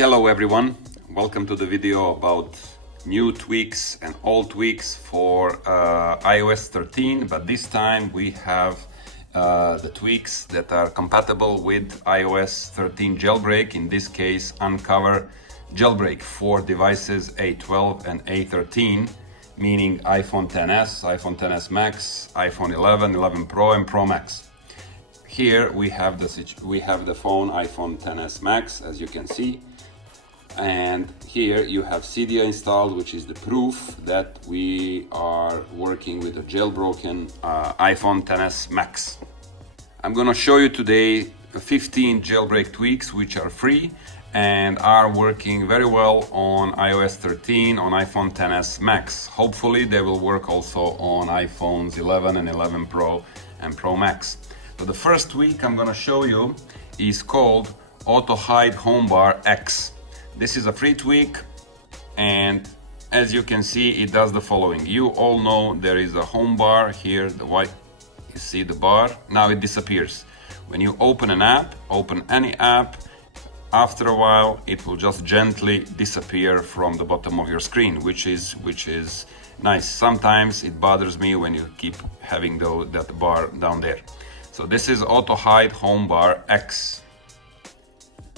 Hello everyone, welcome to the video about new tweaks and old tweaks for iOS 13, but this time we have the tweaks that are compatible with iOS 13 jailbreak, in this case Uncover jailbreak for devices A12 and A13, meaning iPhone XS, iPhone XS Max, iPhone 11, 11 Pro and Pro Max. Here we have the phone iPhone XS Max, as you can see, and here you have Cydia installed, which is the proof that we are working with a jailbroken iPhone XS Max. I'm gonna show you today 15 jailbreak tweaks which are free and are working very well on iOS 13 on iPhone XS Max. Hopefully they will work also on iPhones 11 and 11 Pro and Pro Max. So the first tweak I'm gonna show you is called AutoHideHomebarX. This is a free tweak, and as you can see, it does the following. You all know there is a home bar here, the white, you see the bar, now it disappears. When you open an app, open any app, after a while it will just gently disappear from the bottom of your screen, which is nice. Sometimes it bothers me when you keep having that bar down there. So this is AutoHideHomebarX.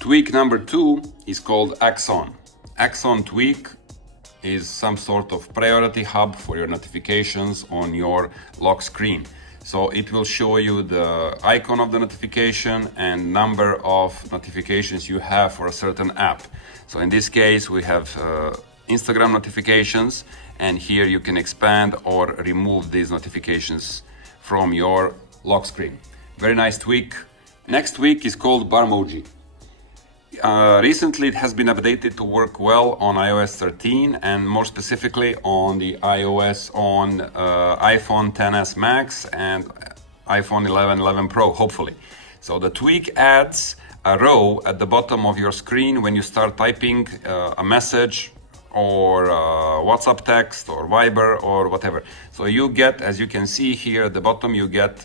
Tweak number 2 is called Axon. Axon tweak is some sort of priority hub for your notifications on your lock screen. So it will show you the icon of the notification and number of notifications you have for a certain app. So in this case we have Instagram notifications, and here you can expand or remove these notifications from your lock screen. Very nice tweak. Next tweak is called Barmoji. Recently it has been updated to work well on iOS 13 and more specifically on the iOS on iPhone XS Max and iPhone 11, 11 Pro, hopefully. So the tweak adds a row at the bottom of your screen when you start typing a message or WhatsApp text or Viber or whatever. So you get, as you can see here at the bottom, you get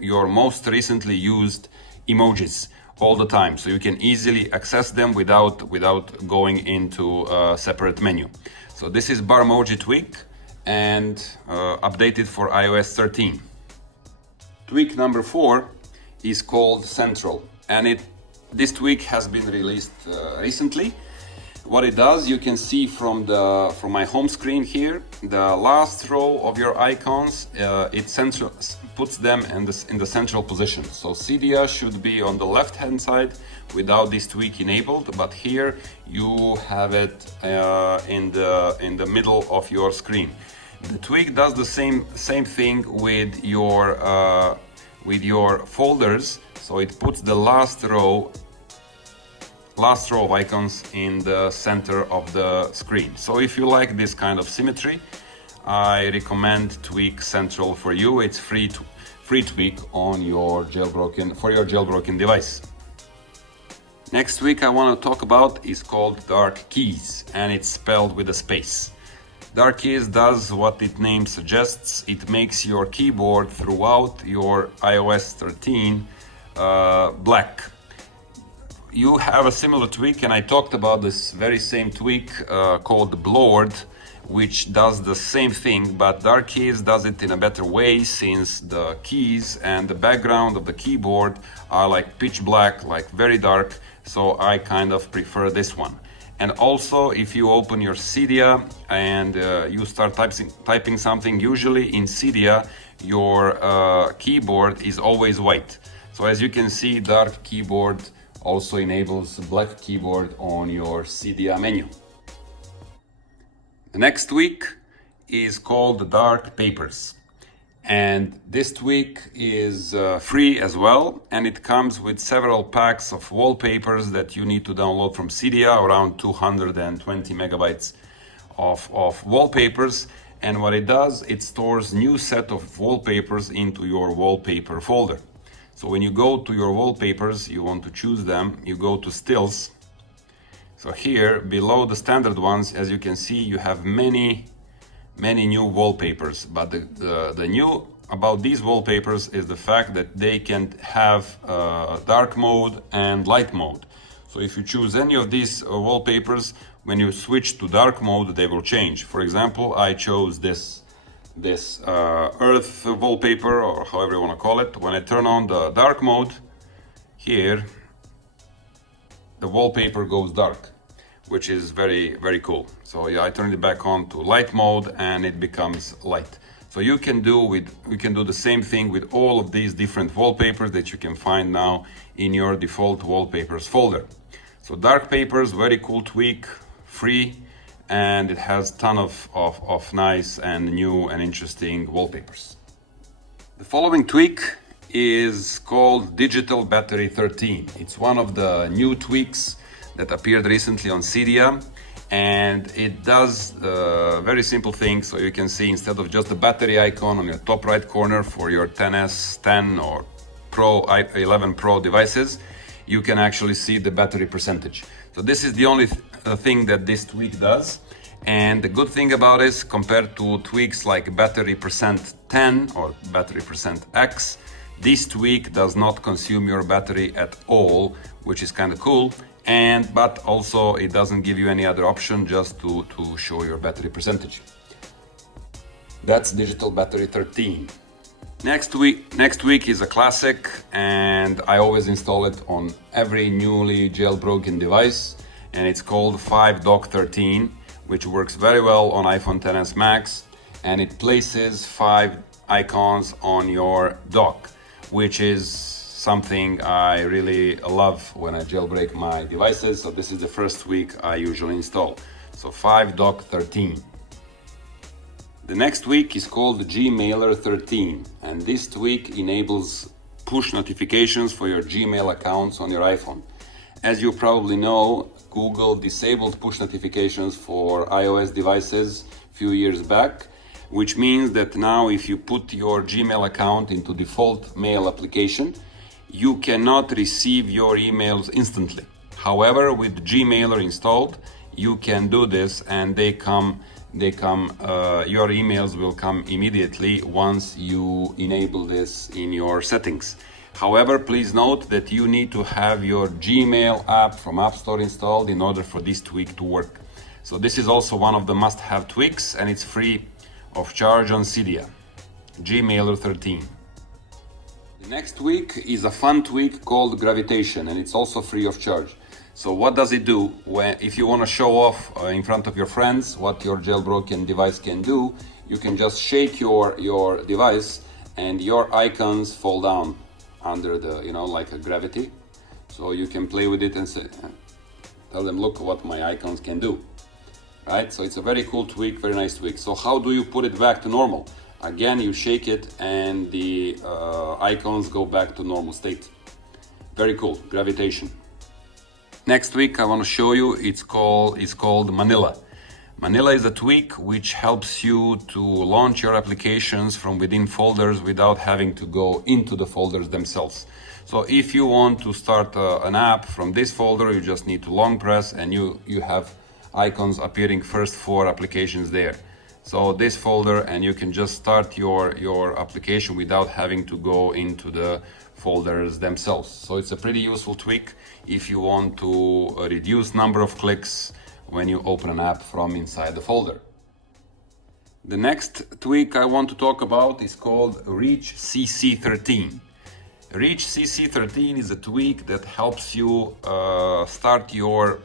your most recently used emojis all the time, so you can easily access them without going into a separate menu. So this is Barmoji tweak and updated for iOS 13. Tweak number 4 is called Central, and this tweak has been released recently. What it does, you can see from my home screen here, the last row of your icons, it puts them in the central position. So Cydia should be on the left hand side without this tweak enabled, but here you have it in the middle of your screen. The tweak does the same thing with your folders, so it puts the last row of icons in the center of the screen. So if you like this kind of symmetry, I recommend tweak Central for you. It's free tweak on your jailbroken device. Next tweak I want to talk about is called DarkKeys, and it's spelled with a space. DarkKeys does what its name suggests. It makes your keyboard throughout your iOS 13 black. You have a similar tweak, and I talked about this very same tweak called Blurred, which does the same thing, but DarkKeys does it in a better way, since the keys and the background of the keyboard are like pitch black, like very dark, so I kind of prefer this one. And also, if you open your Cydia and you start typing something, usually in Cydia your keyboard is always white. So as you can see, Dark Keyboard also enables black keyboard on your Cydia menu. The next tweak is called DarkPapers, and this tweak is free as well, and it comes with several packs of wallpapers that you need to download from Cydia, around 220 megabytes of wallpapers. And what it does, it stores new set of wallpapers into your wallpaper folder. So when you go to your wallpapers, you want to choose them, you go to stills. So here below the standard ones, as you can see, you have many new wallpapers, but the new about these wallpapers is the fact that they can have dark mode and light mode. So if you choose any of these wallpapers, when you switch to dark mode, they will change. For example, I chose this earth wallpaper, or however you want to call it. When I turn on the dark mode, here the wallpaper goes dark, which is very, very cool. So yeah, I turn it back on to light mode and it becomes light. So you can do the same thing with all of these different wallpapers that you can find now in your default wallpapers folder. So DarkPapers, very cool tweak, free, and it has a ton of nice and new and interesting wallpapers. The following tweak is called Digital Battery 13. It's one of the new tweaks that appeared recently on Cydia, and it does very simple things. So you can see, instead of just the battery icon on your top right corner for your 10s, 10 or Pro, 11 Pro devices, you can actually see the battery percentage. So this is the only thing that this tweak does. And the good thing about it is, compared to tweaks like battery percent 10 or battery percent X, this tweak does not consume your battery at all, which is kind of cool. But also it doesn't give you any other option, just to show your battery percentage. That's Digital Battery 13. Next week is a classic, and I always install it on every newly jailbroken device, and it's called 5Dock13, which works very well on iPhone XS Max, and it places 5 icons on your dock, which is something I really love when I jailbreak my devices. So this is the first tweak I usually install. So 5Dock13. The next tweak is called Gmailer 13, and this tweak enables push notifications for your Gmail accounts on your iPhone. As you probably know, Google disabled push notifications for iOS devices a few years back, which means that now if you put your Gmail account into default mail application, you cannot receive your emails instantly. However, with Gmailer installed, you can do this, and your emails will come immediately once you enable this in your settings. However, please note that you need to have your Gmail app from App Store installed in order for this tweak to work. So this is also one of the must-have tweaks, and it's free of charge on Cydia. Gmailer 13. The next tweak is a fun tweak called Gravitation, and it's also free of charge. So what does it do? If you want to show off in front of your friends what your jailbroken device can do, you can just shake your device and your icons fall down under the, like a gravity. So you can play with it and tell them, look what my icons can do. Right? So it's a very cool tweak, very nice tweak. So how do you put it back to normal? Again, you shake it and the icons go back to normal state. Very cool, Gravitation. Next tweak I want to show you, it's called Manila. Manila is a tweak which helps you to launch your applications from within folders without having to go into the folders themselves. So if you want to start an app from this folder, you just need to long press and you have icons appearing, first 4 applications there. So this folder, and you can just start your application without having to go into the folders themselves. So it's a pretty useful tweak if you want to reduce number of clicks when you open an app from inside the folder. The next tweak I want to talk about is called ReachCC13. ReachCC13 is a tweak that helps you start your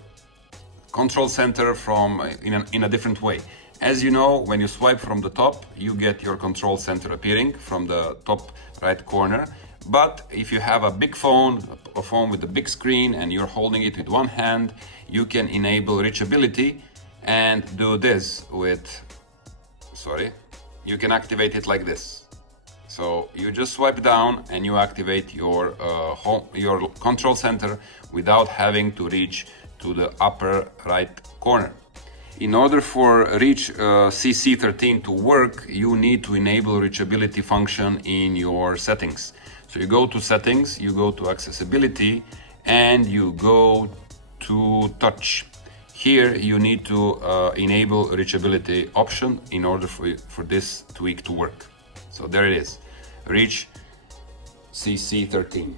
control center from in a different way. As you know, when you swipe from the top, you get your control center appearing from the top right corner. But if you have a big phone, a phone with a big screen, and you're holding it with one hand, you can enable reachability and do this you can activate it like this. So you just swipe down and you activate your control center without having to reach to the upper right corner. In order for ReachCC13 to work, you need to enable reachability function in your settings. So you go to settings, you go to accessibility, and you go to touch. Here you need to enable reachability option in order for this tweak to work. So there it is, ReachCC13.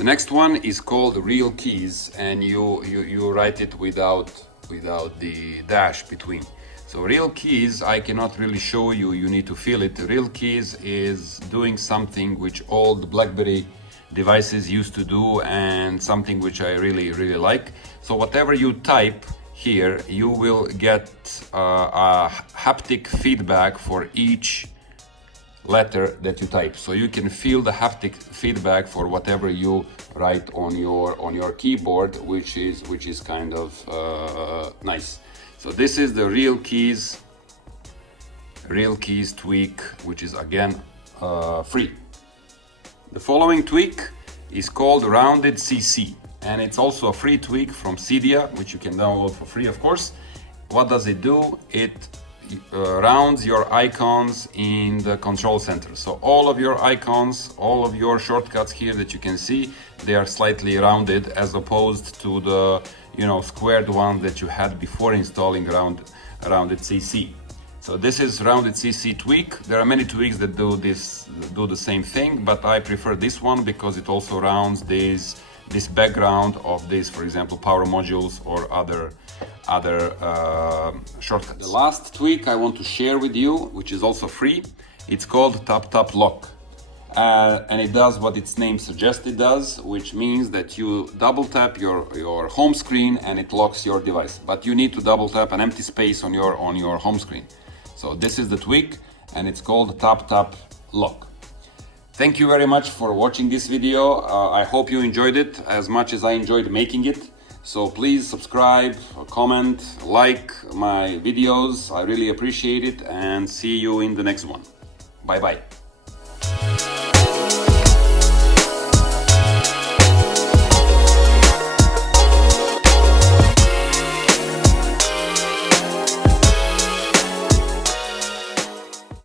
The next one is called RealKeys, and you write it without the dash between. So RealKeys, I cannot really show you, you need to feel it. RealKeys is doing something which all the BlackBerry devices used to do, and something which I really like. So whatever you type here, you will get a haptic feedback for each letter that you type. So you can feel the haptic feedback for whatever you write on your keyboard, which is kind of nice. So this is the RealKeys tweak, which is again free. The following tweak is called RoundedCC, and it's also a free tweak from Cydia, which you can download for free, of course. What does it do? It rounds your icons in the control center. So all of your icons, all of your shortcuts here that you can see, they are slightly rounded, as opposed to the squared one that you had before installing RoundedCC. So this is RoundedCC tweak. There are many tweaks that do the same thing, but I prefer this one because it also rounds this background of this, for example, power modules or other shortcuts. The last tweak I want to share with you, which is also free, it's called Tap Lock. And it does what its name suggests it does, which means that you double tap your home screen and it locks your device. But you need to double tap an empty space on your home screen. So this is the tweak, and it's called Tap Lock. Thank you very much for watching this video. I hope you enjoyed it as much as I enjoyed making it. So please subscribe, comment, like my videos. I really appreciate it, and see you in the next one. Bye bye.